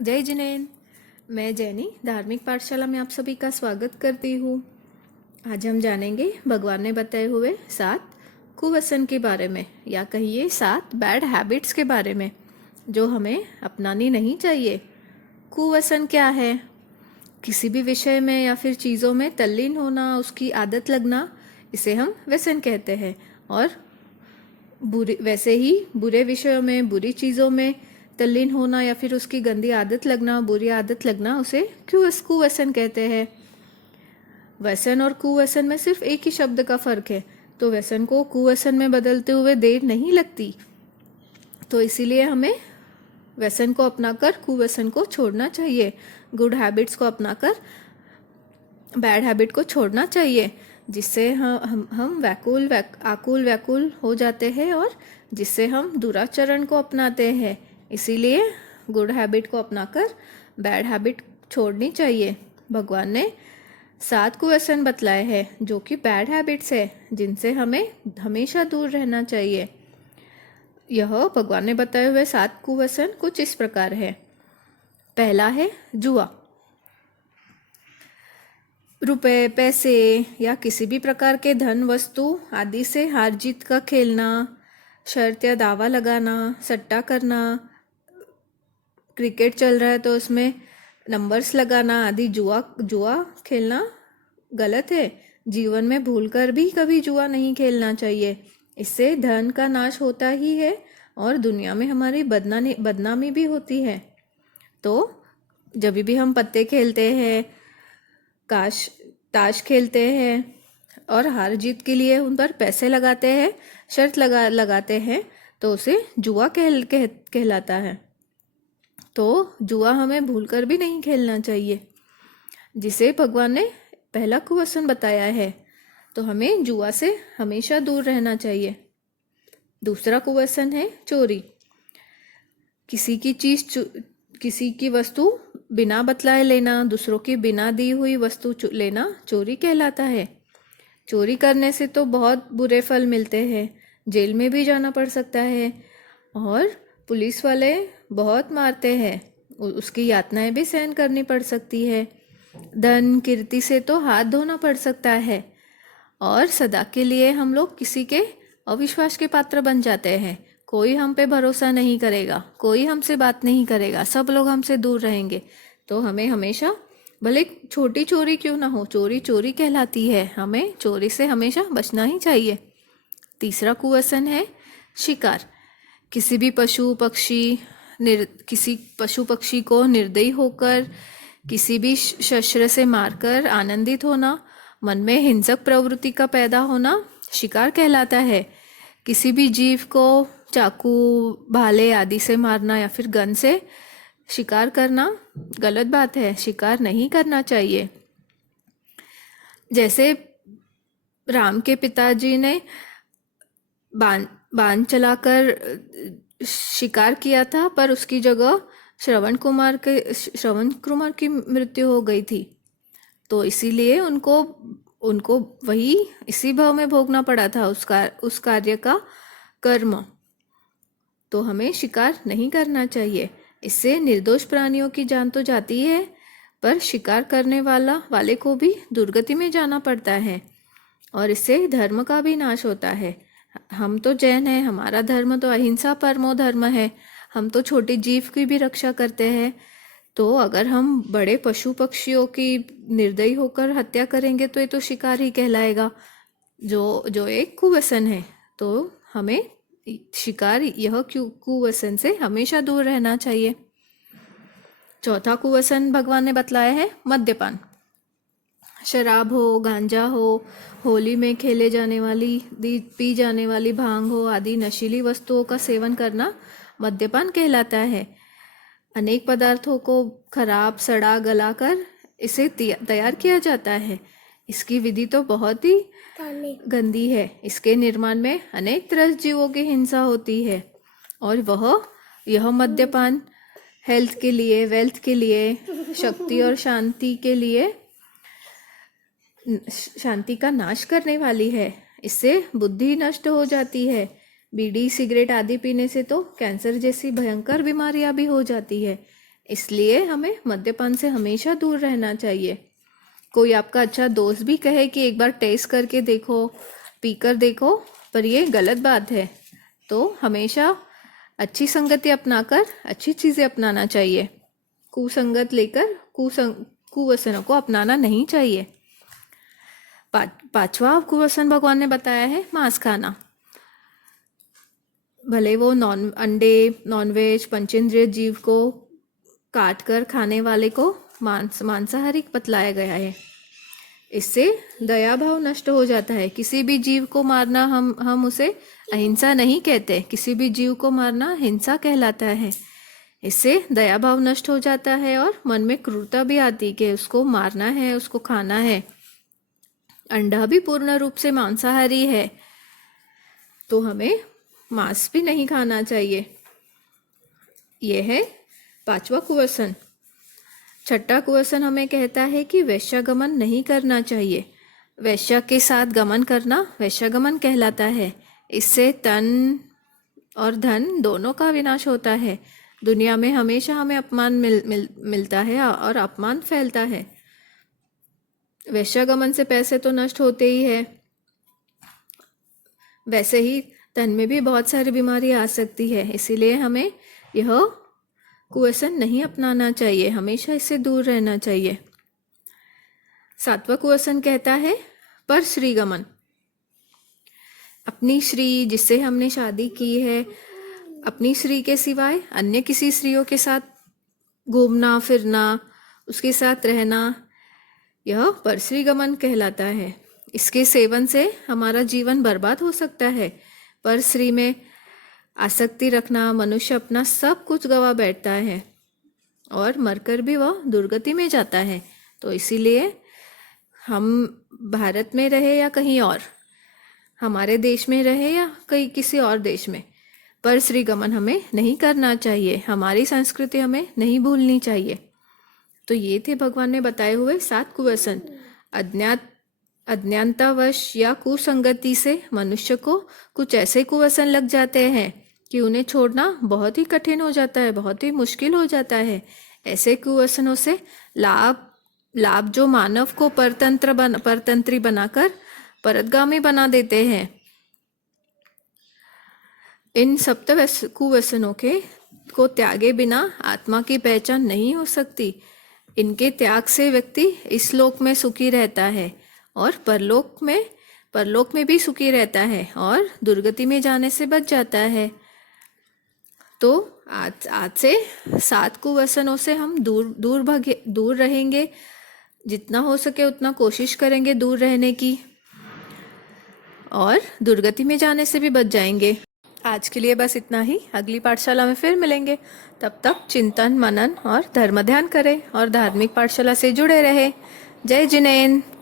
जय जिनेन। मैं जैनी धार्मिक पाठशाला में आप सभी का स्वागत करती हूँ। आज हम जानेंगे भगवान ने बताए हुए 7 कुव्यसन के बारे में, या कहिए 7 बैड हैबिट्स के बारे में जो हमें अपनानी नहीं चाहिए। कुव्यसन क्या है? किसी भी विषय में या फिर चीज़ों में तल्लीन होना, उसकी आदत लगना, इसे हम व्यसन कहते हैं। और वैसे ही बुरे विषयों में, बुरी चीज़ों में तल्लीन होना या फिर उसकी गंदी आदत लगना, बुरी आदत लगना, उसे कुव्यसन कहते हैं। व्यसन और कुव्यसन में सिर्फ एक ही शब्द का फर्क है, तो व्यसन को कुव्यसन में बदलते हुए देर नहीं लगती। तो इसीलिए हमें व्यसन को अपनाकर कुव्यसन को छोड़ना चाहिए, गुड हैबिट्स को अपनाकर बैड हैबिट को छोड़ना चाहिए, जिससे हम आकुल व्याकुल हो जाते हैं और जिससे हम दुराचरण को अपनाते हैं। इसीलिए गुड हैबिट को अपनाकर बैड हैबिट छोड़नी चाहिए। भगवान ने 7 कुव्यसन बतलाए हैं जो कि बैड हैबिट्स है, जिनसे हमें हमेशा दूर रहना चाहिए। यह भगवान ने बताए हुए 7 कुव्यसन कुछ इस प्रकार है। पहला है जुआ। रुपए, पैसे या किसी भी प्रकार के धन, वस्तु आदि से हार जीत का खेलना, शर्त या दावा लगाना, सट्टा करना, क्रिकेट चल रहा है तो उसमें नंबर्स लगाना आदि जुआ खेलना गलत है। जीवन में भूलकर भी कभी जुआ नहीं खेलना चाहिए। इससे धन का नाश होता ही है और दुनिया में हमारी बदनामी भी होती है। तो जब भी हम पत्ते खेलते हैं, ताश खेलते हैं और हार जीत के लिए उन पर पैसे लगाते हैं, शर्त लगाते हैं, तो उसे जुआ कहलाता है। तो जुआ हमें भूलकर भी नहीं खेलना चाहिए, जिसे भगवान ने पहला कुव्यसन बताया है। तो हमें जुआ से हमेशा दूर रहना चाहिए। दूसरा कुव्यसन है चोरी। किसी की वस्तु बिना बतलाए लेना, दूसरों की बिना दी हुई वस्तु लेना चोरी कहलाता है। चोरी करने से तो बहुत बुरे फल मिलते हैं, जेल में भी जाना पड़ सकता है और पुलिस वाले बहुत मारते हैं, उसकी यातनाएं भी सहन करनी पड़ सकती है। धन कीर्ति से तो हाथ धोना पड़ सकता है और सदा के लिए हम लोग किसी के अविश्वास के पात्र बन जाते हैं। कोई हम पे भरोसा नहीं करेगा, कोई हमसे बात नहीं करेगा, सब लोग हमसे दूर रहेंगे। तो हमें हमेशा, भले छोटी चोरी क्यों ना हो, चोरी चोरी कहलाती है, हमें चोरी से हमेशा बचना ही चाहिए। तीसरा कुव्यसन है शिकार। किसी पशु पक्षी को निर्दयी होकर, किसी भी शस्त्र से मारकर आनंदित होना, मन में हिंसक प्रवृत्ति का पैदा होना शिकार कहलाता है। किसी भी जीव को चाकू, भाले आदि से मारना या फिर गन से शिकार करना गलत बात है, शिकार नहीं करना चाहिए। जैसे राम के पिताजी ने बाण चलाकर शिकार किया था, पर उसकी जगह श्रवण कुमार की मृत्यु हो गई थी। तो इसीलिए उनको वही इसी भाव में भोगना पड़ा था उस कार्य का कर्म। तो हमें शिकार नहीं करना चाहिए। इससे निर्दोष प्राणियों की जान तो जाती है, पर शिकार करने वाले को भी दुर्गति में जाना पड़ता है और इससे धर्म का भी नाश होता है। हम तो जैन हैं, हमारा धर्म तो अहिंसा परमो धर्म है। हम तो छोटे जीव की भी रक्षा करते हैं। तो अगर हम बड़े पशु पक्षियों की निर्दयी होकर हत्या करेंगे तो ये तो शिकार ही कहलाएगा, जो एक कुव्यसन है। तो हमें शिकार, यह कुव्यसन से हमेशा दूर रहना चाहिए। चौथा कुव्यसन भगवान ने बतलाया है मद्यपान। शराब हो, गांजा हो, होली में पी जाने वाली भांग हो आदि नशीली वस्तुओं का सेवन करना मद्यपान कहलाता है। अनेक पदार्थों को खराब, सड़ा, गलाकर इसे तैयार किया जाता है। इसकी विधि तो बहुत ही गंदी है। इसके निर्माण में अनेक त्रस्त जीवों की हिंसा होती है और यह मद्यपान हेल्थ के लिए, वेल्थ के लिए, शक्ति और शांति का नाश करने वाली है। इससे बुद्धि नष्ट हो जाती है। बीड़ी, सिगरेट आदि पीने से तो कैंसर जैसी भयंकर बीमारियां भी हो जाती है। इसलिए हमें मद्यपान से हमेशा दूर रहना चाहिए। कोई आपका अच्छा दोस्त भी कहे कि एक बार टेस्ट करके देखो, पीकर देखो, पर ये गलत बात है। तो हमेशा अच्छी संगति अपनाकर अच्छी चीज़ें अपनाना चाहिए। कुसंगत लेकर कुव्यसनों को अपनाना नहीं चाहिए। पांचवा कुव्यसन भगवान ने बताया है मांस खाना। भले वो अंडे, नॉनवेज, पंचेंद्रिय जीव को काट कर खाने वाले को मांसाहारी बतलाया गया है। इससे दया भाव नष्ट हो जाता है। किसी भी जीव को मारना हम उसे अहिंसा नहीं कहते, किसी भी जीव को मारना हिंसा कहलाता है। इससे दया भाव नष्ट हो जाता है और मन में क्रूरता भी आती कि उसको मारना है, उसको खाना है। अंडा भी पूर्ण रूप से मांसाहारी है, तो हमें मांस भी नहीं खाना चाहिए। यह है पांचवा कुव्यसन। छठा कुव्यसन हमें कहता है कि वैश्यागमन नहीं करना चाहिए। वैश्या के साथ गमन करना वैश्यागमन कहलाता है। इससे तन और धन दोनों का विनाश होता है। दुनिया में हमेशा हमें अपमान मिलता है और अपमान फैलता है। वैश्यागमन से पैसे तो नष्ट होते ही है, वैसे ही तन में भी बहुत सारी बीमारी आ सकती है। इसीलिए हमें यह कुव्यसन नहीं अपनाना चाहिए, हमेशा इससे दूर रहना चाहिए। सातवां कुव्यसन कहता है पर श्रीगमन। अपनी श्री जिससे हमने शादी की है, अपनी श्री के सिवाय अन्य किसी स्त्रियों के साथ घूमना फिरना, उसके साथ रहना, यह परश्रीगमन कहलाता है। इसके सेवन से हमारा जीवन बर्बाद हो सकता है। पर स्त्री में आसक्ति रखना मनुष्य अपना सब कुछ गवा बैठता है और मरकर भी वह दुर्गति में जाता है। तो इसीलिए हम भारत में रहे या कहीं और, हमारे देश में रहे या कहीं किसी और देश में, पर श्रीगमन हमें नहीं करना चाहिए। हमारी संस्कृति हमें नहीं भूलनी चाहिए। तो ये थे भगवान ने बताए हुए 7 कुव्यसन। अज्ञानतावश या कुसंगति से मनुष्य को कुछ ऐसे कुव्यसन लग जाते हैं कि उन्हें छोड़ना बहुत ही कठिन हो जाता है, बहुत ही मुश्किल हो जाता है। ऐसे कुव्यसनों से लाभ जो मानव को परतंत्री बनाकर परतगामी बना देते हैं। इन सप्त कुव्यसनों को त्यागे बिना आत्मा की पहचान नहीं हो सकती। इनके त्याग से व्यक्ति इस लोक में सुखी रहता है और परलोक में भी सुखी रहता है और दुर्गति में जाने से बच जाता है। तो आज से 7 कुव्यसनों से हम दूर रहेंगे। जितना हो सके उतना कोशिश करेंगे दूर रहने की और दुर्गति में जाने से भी बच जाएंगे। आज के लिए बस इतना ही। अगली पाठशाला में फिर मिलेंगे। तब तक चिंतन, मनन और धर्म ध्यान करें और धार्मिक पाठशाला से जुड़े रहें। जय जिनेन्द्र।